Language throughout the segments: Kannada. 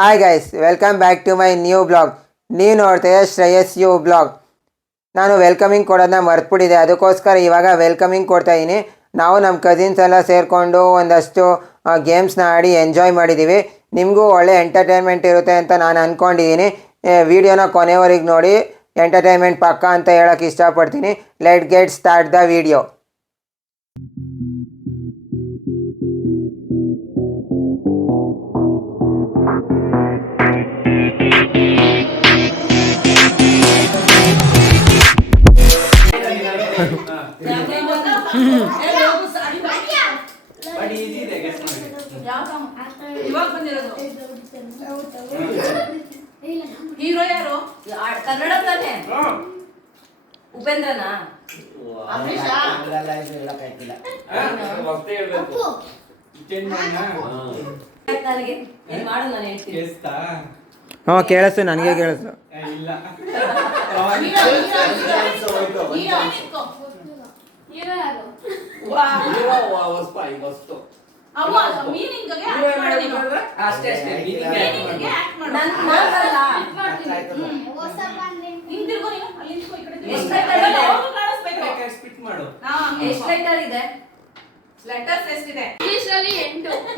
Hi guys, welcome back to my new blog. ನೀವು ನೋಡ್ತೀಯ ಶ್ರೇಯಸ್ ಯು ಬ್ಲಾಗ್. ನಾನು ವೆಲ್ಕಮಿಂಗ್ ಕೊಡೋದನ್ನ ಮರ್ತ್ಬಿಟ್ಟಿದೆ, ಅದಕ್ಕೋಸ್ಕರ ಇವಾಗ ವೆಲ್ಕಮಿಂಗ್ ಕೊಡ್ತಾಯಿದ್ದೀನಿ. ನಾವು ನಮ್ಮ ಕಸಿನ್ಸ್ ಎಲ್ಲ ಸೇರಿಕೊಂಡು ಒಂದಷ್ಟು ಗೇಮ್ಸ್ನ ಆಡಿ ಎಂಜಾಯ್ ಮಾಡಿದ್ದೀವಿ. ನಿಮಗೂ ಒಳ್ಳೆ ಎಂಟರ್ಟೈನ್ಮೆಂಟ್ ಇರುತ್ತೆ ಅಂತ ನಾನು ಅಂದ್ಕೊಂಡಿದ್ದೀನಿ. ವಿಡಿಯೋನ ಕೊನೆವರೆಗೆ ನೋಡಿ, ಎಂಟರ್ಟೈನ್ಮೆಂಟ್ ಪಕ್ಕ ಅಂತ ಹೇಳೋಕ್ಕೆ ಇಷ್ಟಪಡ್ತೀನಿ. Let get start the video. Hero ಯಾರು? ಕನ್ನಡ ತಾನೆ? ಉಪೇಂದ್ರನಾ? ನನಗೆ ಏನ್ ಮಾಡು, ನಾನು ಹೇಳ್ತೀನಿ. ಹ್ಞೂ, ಕೇಳಿಸ್ತು, ನನಗೆ ಕೇಳಿಸ್ತು.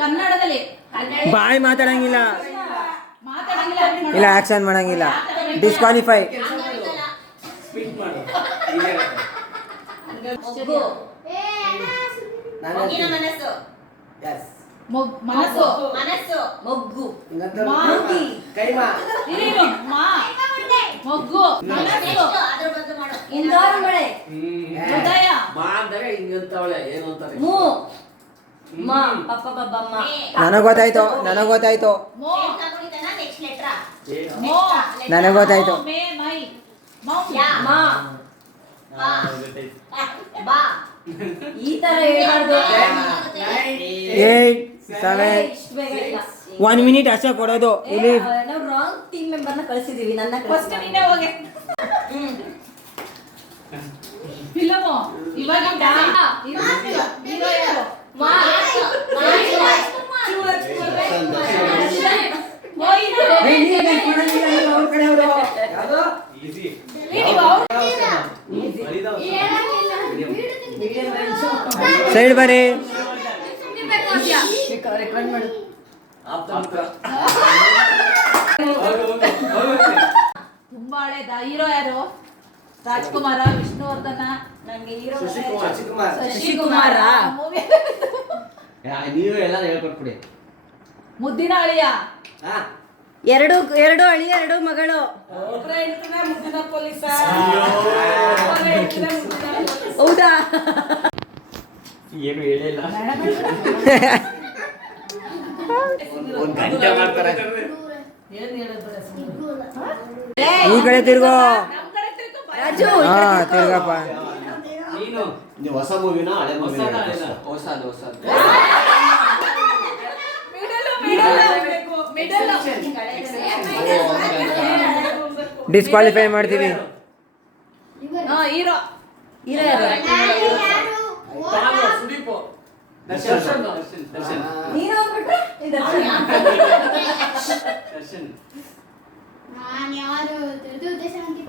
ಕನ್ನಡದಲ್ಲಿ ಬಾಯ್ ಮಾತಾಡಂಗಿಲ್ಲ, ಇಲ್ಲ ಆಕ್ಷನ್ ಮಾಡಂಗಿಲ್ಲ, ಡಿಸ್ಕ್ವಾಲಿಫೈ. ಮನಸ್ಸು ಮನಸ್ಸು ಮೊಗ್ಗು ಮೊಗ್ಗು ಇಂದೋರು ಮಳೆ ಹೃದಯ ನನಗೆ ಗೊತ್ತಾಯ್ತು, ನನಗೆ ಗೊತ್ತಾಯ್ತು, ನನಗೆ ಗೊತ್ತಾಯ್ತು. ಈ ತರ ಹೇಳ್ಬಾರ್ದು. 8, 7, 1 ಮಿನಿಟ್ ಅಷ್ಟೇ ಕೊಡೋದು. ಇಲ್ಲಿ ನಾವು ರಾಂಗ್ ಟೀಮ್ ಮೆಂಬರ್ನ ಕಳಿಸಿದೀವಿ. ನನ್ನ ಫಸ್ಟ್ ನೀನೇ ಹೋಗಿ ಫಿಲಮು ಇವಾಗಿಂದ ಹೀರೋ ಯಾರು? ಸೈಡ್ ಬರೀ. ತುಂಬಾ ಹಳೇದ. ಹೀರೋ ಯಾರು? ರಾಜ್ಕುಮಾರ, ವಿಷ್ಣುವರ್ಧನ? ನಂಗೆ ಹೀರೋ ಶಶಿಕುಮಾರ. ನೀವು ಎಲ್ಲ ಹೇಳ್ಕೊಟ್ಬಿಡಿ. ಮುದ್ದಿನ ಅಳಿಯ? ಎರಡು ಅಳಿ, ಎರಡು ಮಗಳು. ಮುದ್ದಿನ ಪೊಲೀಸ? ಹೌದಾ? ಏನು ಹೇಳಿಲ್ಲ. ಒಂದು ಗಂಟೆ ಮಾಡ್ತಾರೆ. ಈ ಕಡೆ ತಿರ್ಗೋ. ರಾಜು ಹಾ, ತಿರ್ಗಪ್ಪ. ನೀವು ಹೊಸ ಮೂವಿನ ಹಳೆ ಮೂವಿನ? ಹೊಸದು. ಡಿಸ್ಕ್ವಾಲಿಫೈ ಮಾಡ್ತೀವಿ. ಹೀರೋ ಯಾರು? ನೀನು ಹೋಗ್ಬಿಟ್ರೆ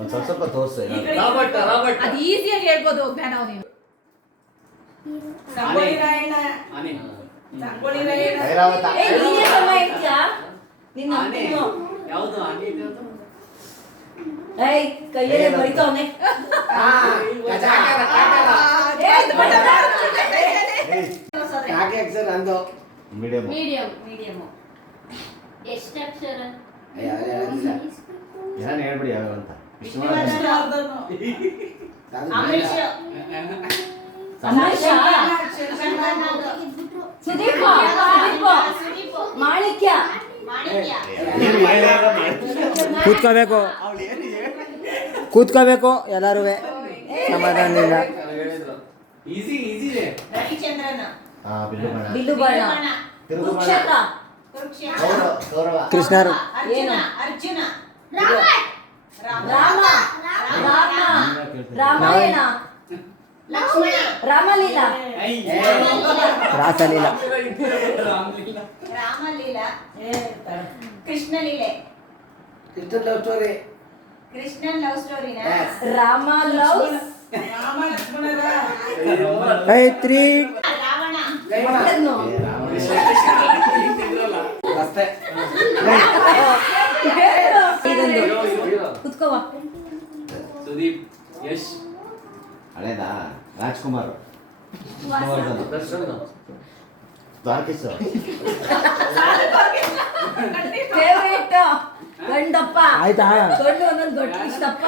ಒಂದು ಸ್ವಲ್ಪ ತೋರಿಸಿ. ಅದು ಈಸಿಯಾಗಿ ಹೇಳ್ಬೋದು. ಜ್ಞಾನ ನೀನು ಐರಾವತ. ನೀನೇ ಸಮಯ ಹೇಳ್ತೀಯಾ? ನಿನ್ನ ಯಾವುದು ಏಯ್, ಕೈಯಲ್ಲೇ ಬರಿತಾವನೆ. ಮೀಡಿಯಂ. ಎಷ್ಟು ಅಕ್ಷರ? ಏನಾನು ಹೇಳ್ಬಿಡಿ ಯಾವ ಅಂತ. ಸುದೀಪ, ಮಾಣಿಕ್ಯ. ಕೂತ್ಕೋಬೇಕು ಎಲ್ಲರೂ, ಸಮಾಧಾನ ಇಲ್ಲ. ಬಿಲ್ಲು ಬಾಣ, ಕುರುಕ್ಷೇತ್ರ, ಕೃಷ್ಣರು, ರಾಮ, ರಾಮಾಯಣ, ರಾಮಲೀಲಾ, ರಾಸಲೀಲ, ರಾಮಲೀಲಾ, ಕೃಷ್ಣ ಕೃಷ್ಣ ಲೀಲೆ. Krishna love story. Krishnan love ಸ್ಟೋರಿನ. Rama love three Ravana. ಅಷ್ಟೇ. ಕುತ್ಕೋವ. ಸುದೀಪ್ ಯಶ್ ಹಳೇದಾ ರಾಜ್ಕುಮಾರ್ ದರ್ಶನ್ ದ್ವಾರಕೀಶ್ ಫೇವರೇಟ್ ಗಂಡಪ್ಪ. ಆಯ್ತಾ ಗಂಡು ಒಂದೊಂದು ಗಟ್ಟಿ ಇಷ್ಟಪ್ಪ.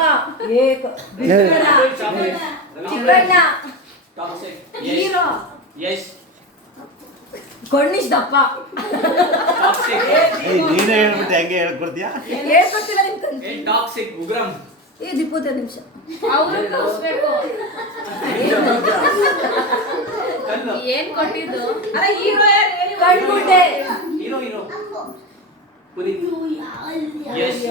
ಚಿಕ್ಕಣ್ಣ ಟಾಕ್ಸಿಕ್ ಹೀರೋ ಯಶ್ ಕಣ್ಣಿಷ್ಟಪ್ಪ. ಟಾಕ್ಸಿಕ್ ನೀನೇ ಹೇಳ್ಬಿಟ್ಟು ಹೆಂಗೆ ಹೇಳ್ಕೊಡ್ತೀಯಾ ಹೇಳ್ಕೊಡ್ತಿಲ್ಲ ನಿಮ್ ಕಣ್. ಟಾಕ್ಸಿಕ್ ಉಗ್ರಂ ದಿಪ್ಪುತ್ತೆ ನಿಮಿಷ. ಅವ್ರು ತೋರಿಸ್ಬೇಕು. ಕಲ್ಲು ಏನ್ ಕೊಟ್ಟಿದ್ದು? ಕಣ್ಗುಡ್ಡೆ. Hero hero Puneeth Yash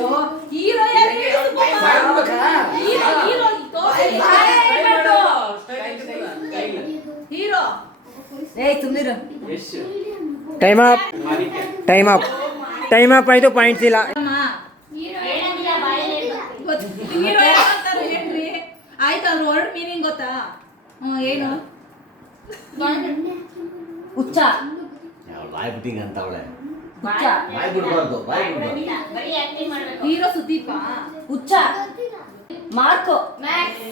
hero. ಏಯ್ ಸುಮ್ನಿರು. Yash time up Maanikya time up ಆಯ್ತು, ಪಾಯಿಂಟ್ಸ್ ಇಲ್ಲ. ಹೇಳಂಗಿಲ್ಲ, ಬಾಯಲ್ಲಿ ಹೇಳ್ಬೇಕು. ಹೀರೋ ಹೇಳ್ರಿ. ಆಯ್ತು, ಅದ್ರ ವರ್ಡ್ ಮೀನಿಂಗ್ ಗೊತ್ತಾ? ಏನು? ಹುಚ್ಚ. ಬಾಯ್ ಬಿಟ್ಟಿಂಗ್ ಅಂತ ಅವಳೆ ಹುಚ್ಚ. ಬಾಯ್ ಬಿಡ್ಬಾರ್ದು ಬಾಯ್ ಬಿಡ್ಬಾರ್ದು ಬಂದಿಲ್ಲ, ಬರೀ ಆಕ್ಟಿಂಗ್ ಮಾಡ್ಬೇಕು. ಹೀರೋ ಸುದೀಪ. ಹುಚ್ಚ. ಮಾರ್ಕೋ. ಮ್ಯಾಕ್ಸ್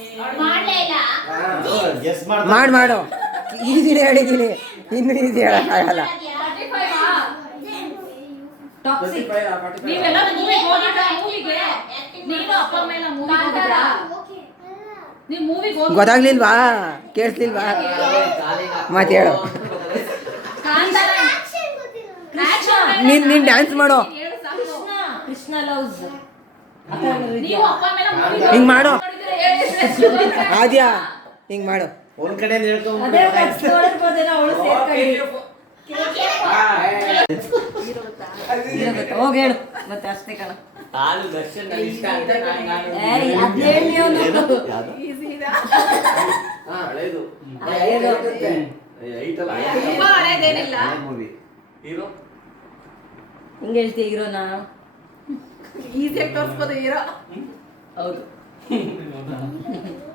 ಮಾಡ್ಲೇ ಇಲ್ಲ. ಗೆಸ್ ಮಾಡು ಈಸಿನೇ ಹೇಳಿದ್ದೀನಿ, ಇನ್ನು ಈಸಿ ಹೇಳಕ್ಕಾಗಲ್ಲ. ಟಾಕ್ಸಿಕ್. ನೀವೆಲ್ಲ ಮೂವಿಗೆ ಹೋಗಿದ್ರಾ? ಮೂವಿಗೆ ನೀನು ಅಪ್ಪ ಅಮ್ಮ ಎಲ್ಲ ಮೂವಿಗೆ ಹೋಗಿದ್ರಾ? ನೀವು ಮೂವಿಗೆ ಹೋಗಿ ಗೊತ್ತಾಗ್ಲಿಲ್ವಾ? ಕೇಳಿಸ್ಲಿಲ್ವಾ? ಮತ್ತೆ ಹೇಳು. ನೀನ್ ಡ್ಯಾನ್ಸ್ ಮಾಡು. ಕೃಷ್ಣ ಲವ್ಸ್. ನೀವು ಅಪ್ಪ ಅಮ್ಮ ಎಲ್ಲ ಮೂವಿಗೆ ಹಿಂಗ್ ಮಾಡು ಆದ್ಯಾ, ಹಿಂಗ್ ಮಾಡು. ಒಂದ್ ಕಡೆ ಹೇಳ್ಕೊಂಡ್ ಅದೇ ನೋಡಿರ್ಬೋದೇನೋ ಅವಳು ಸೇರ್ಕೊಳ್ಳಿ. ಹೋಗಿ ಹೇಳು ಮತ್ತೆ ಅಷ್ಟೇ ಕಣ. ನಾನು ದರ್ಶನ್ ನನಗೆ ಇಷ್ಟ ಅಂತ ನಾನು ಅದೇಳಿ ಅವನು. ಹಳೇದು ತುಂಬಾ ಹಳೇದೇನಿಲ್ಲ. ಮೂವಿ ಹೀರೋ ಹಿಂಗೆ ಹೇಳ್ತೀಯ ಹೀರೋನ? ಈಸಿಯಾಗಿ ತೋರಿಸ್ಬೋದು ಹೀರೋ. ಹೌದು.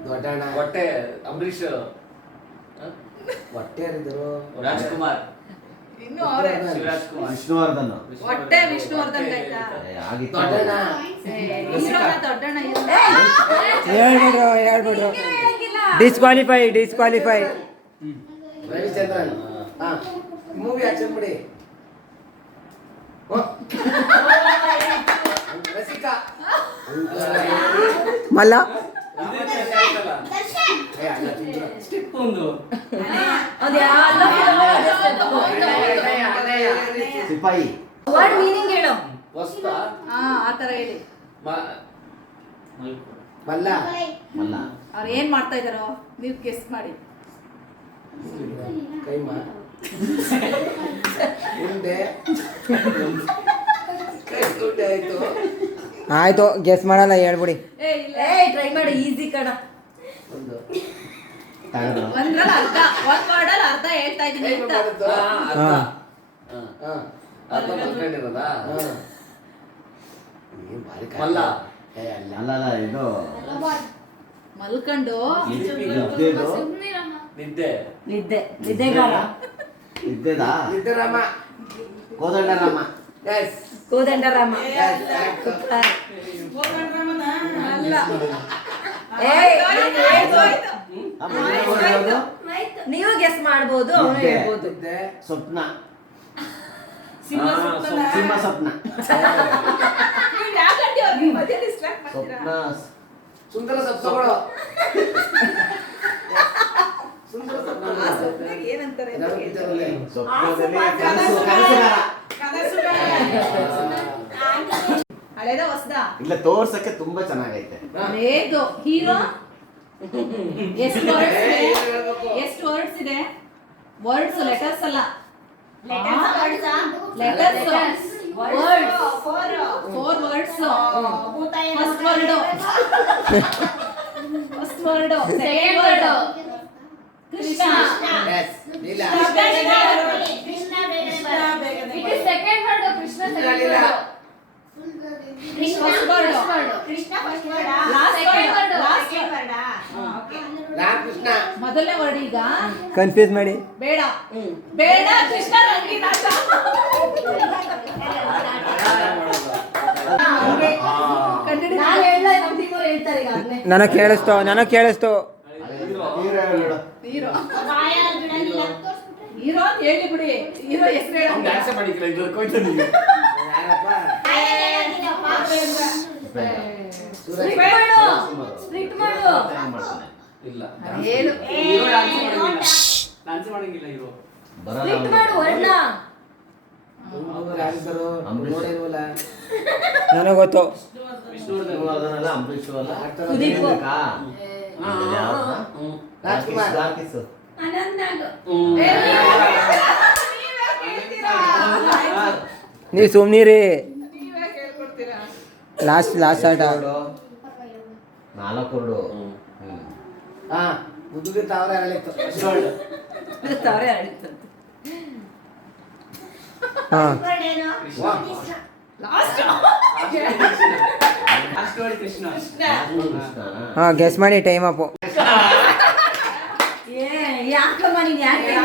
ದೊಡ್ಡಣ್ಣ. ಹೊಟ್ಟೆ ಅಂಬರೀಶ್ ಹೊಟ್ಟೆ ಹರಿದ್ರು. ರಾಜ್ಕುಮಾರ್ ಇನ್ನು ಅವರೇ ಶಿವರಾಜ್ಕುಮಾರ್ ವಿಷ್ಣುವರ್ಧನ್ ಹೊಟ್ಟೆ ವಿಷ್ಣುವರ್ಧನ್ ಆಯ್ತಾ? ಆಗಿತ್ತು ದೊಡ್ಡಣ್ಣ. ಹೀರೋನ ದೊಡ್ಡಣ್ಣ ಹೀರೋ. ಹೇಳ್ಬಿಡ್ರು ಡಿಸ್ಕ್ವಾಲಿಫೈ. ರವಿಚಂದ್ರನ್. ಹಾ, ಮೂವಿ ಆಕ್ಷನ್ ಬಿಡಿ. ರಸಿಕಾ. ಮಲ್ಲ ಸ್ಟಿಪ್ ಒಂದು ಸಿಪಾಯಿ ವರ್ಡ್ ಮೀನಿಂಗ್ ಹೇಳು. ವಸ್ತ ಆ ತರ ಹೇಳಿ. ಮಲ್ಲ. ಮಲ್ಲ ಅವ್ರು ಏನ್ ಮಾಡ್ತಾ ಇದಾರೋ ನೀವು ಗೆಸ್ ಮಾಡಿ. ಕೈಮಾ. ಉಂಡೆ. ಉಂಡೆ ಆಯ್ತು. ಆಯ್ತು, ಗೆಸ್ ಮಾಡಲ್ಲ, ಹೇಳ್ಬಿಡಿ. ಟ್ರೈ ಮಾಡಿ, ಈಸಿ ಕಣ. ಒಂದು ತಗದು ಒಂದ್ರಲ್ಲಿ ಅರ್ಧ, ಒಂದ್ ವರ್ಡಲ್ಲಿ ಅರ್ಧ ಹೇಳ್ತಾ ಇದೀನಿ ಅಂತ. ಹಾ ಅರ್ಧ ಮಲ್ಕೊಂಡಿರೋದಾ ಮಲ್ಲ. ಅಲ್ಲ ಇದು ಮಲ್ಕೊಂಡು ನಿದ್ದೆದು ನಿದ್ದೆ ನಿದ್ದೆಗಾರ. ನಿದ್ದೆದಾ ನಿದ್ದರಾಮ. ಕೋದಂಡರಾಮ ಎಸ್. ಕೋದಂಡರಾಮ. ಅಲ್ಲ. ನೀವು ಗೆಸ್ ಮಾಡ್ಬೋದು, ಅವನು ನಿದ್ದೆ. ಹೇಳ್ಬೋದು. ನಿದ್ದೆ. ಸ್ವಪ್ನ ಸಿಂಹ ಸ್ವಪ್ನ. ಸಿಂಹ ಸ್ವಪ್ನ ನೀವ್ ಯಾಕಂಡಿ ಅವ್ರಿಗೆ ಮಧ್ಯೆ distract ಮಾಡ್ತೀರಾ? ಸ್ವಪ್ನ ಸುಂದರ ಸಪ್ತಗಳು. ಸುಂದರ ಆ ಸಪ್ತಗಳು. ಸ್ವಪ್ನಕ್ಕೆ ಏನಂತಾರೆ ಅಂತ ಎಲ್ಲರೂ ಕೇಳ್ತಾರೆ. ಪಿಕ್ಚರಲ್ಲಿ. ಸ್ವಪ್ನದಲ್ಲಿ ಕನಸುಗಾರ ಹಳೇದ ಹೊಸದ? ಇಲ್ಲ ತೋರ್ಸಕ್ಕೆ ತುಂಬಾ ಚೆನ್ನಾಗೈತೆ ಹಳೇದು. ಹೀರೋ ಎಷ್ಟು ವರ್ಡ್ಸ್ ಇದೆ? ಏನ್ ಹೇಳ್ಬೇಕು? ಎಷ್ಟು ವರ್ಡ್ಸ್ ಇದೆ? ವರ್ಡ್ಸ್, ಲೆಟರ್ಸ್ ಅಲ್ಲ. Letters letters. Words. Four 4 words. ಭೂತಾಯ first word. First word. Second second word. Word Krishna. Yes. ನೀಲ. ಕೃಷ್ಣ ಬೇಗನೆ ಬರ. ಬೇಗನೆ It is second word, Krishna second Leela. word. Krishna Krishna first word Last word. Last word Ramakrishna ಮೊದಲನೇ ವರ್ಡ್ ಈಗ ಕನ್ಫ್ಯೂಸ್ ಮಾಡಿ. ಬೇಡ ಬೇಡ ಕೃಷ್ಣ ರಂಗಿನಾಥ ಕಂಡಿಡಿ ನಾನು ಹೇಳ್ದೆ ನಮ್ಮ ಟೀಮವ್ರು ಹೇಳ್ತಾರೆ ಈಗ ಅದನ್ನೇ. ನನಗೆ ಕೇಳಿಸ್ತು. ಹೀರೋ ಮಾಯ ಬಿಡಂಗಿಲ್ಲ ಹೀರೋ ಅಂತ ಹೇಳಿ ಬಿಡಿ ಹೀರೋ ಹೆಸರು ಹೇಳಂಗಿಲ್ಲ. ಡ್ಯಾನ್ಸ್ ಮಾಡಿಕ್ಕಿಲ್ಲ ಇದು ಕೊಯ್ತು ನೀವು ಯಾರಪ್ಪ ಸ್ಪ್ಲಿಟ್ ಮಾಡು ಸ್ಪ್ಲಿಟ್ ಮಾಡು ಇಲ್ಲ ಹೇಳು ಹೀರೋ ಡ್ಯಾನ್ಸ್ ಮಾಡಂಗಿಲ್ಲ ಹೀರೋ ಸ್ಪ್ಲಿಟ್ ಮಾಡು ವರ್ಣ ಯಾರಿದ್ದರು ನೋಡಿಲ್ವಲ್ಲ ನನಗೆ ಗೊತ್ತು. ವಿಷ್ಣುವರ್ಧನ್ ಅಂಬರೀಷ್ ಅಲ್ಲ ಸುದೀಪ್. ರಾಜ್ಕುಮಾರ್ ಅನಂತ್ನಾಗ್ ನೀವು ಸುಮ್ಮನಿರಿ. ನೀವೇ ಕೇಳ್ಕೊಡ್ತೀರಾ ಲಾಸ್ಟ್ ಆಟ. 4 ವರ್ಡು. ಹಾ ಮುದುಗಿ ತಾವರೆ ಹೇಳಿತ್ತು ತವರೇ ಆಡಿತ್ತಂತೆ ಹಾಂ ವರ್ಡ್ ಏನು ಲಾಸ್ಟ್ ಲಾಸ್ಟ್ ವರ್ಡ್ ಕೃಷ್ಣ ಹಾಂ ಗೆಸ್ ಮಾಡಿ ಟೈಮ್ ಅಪ್ಪು. ಯಾಕಮ್ಮ ನೀನ್ ಯಾಕೆ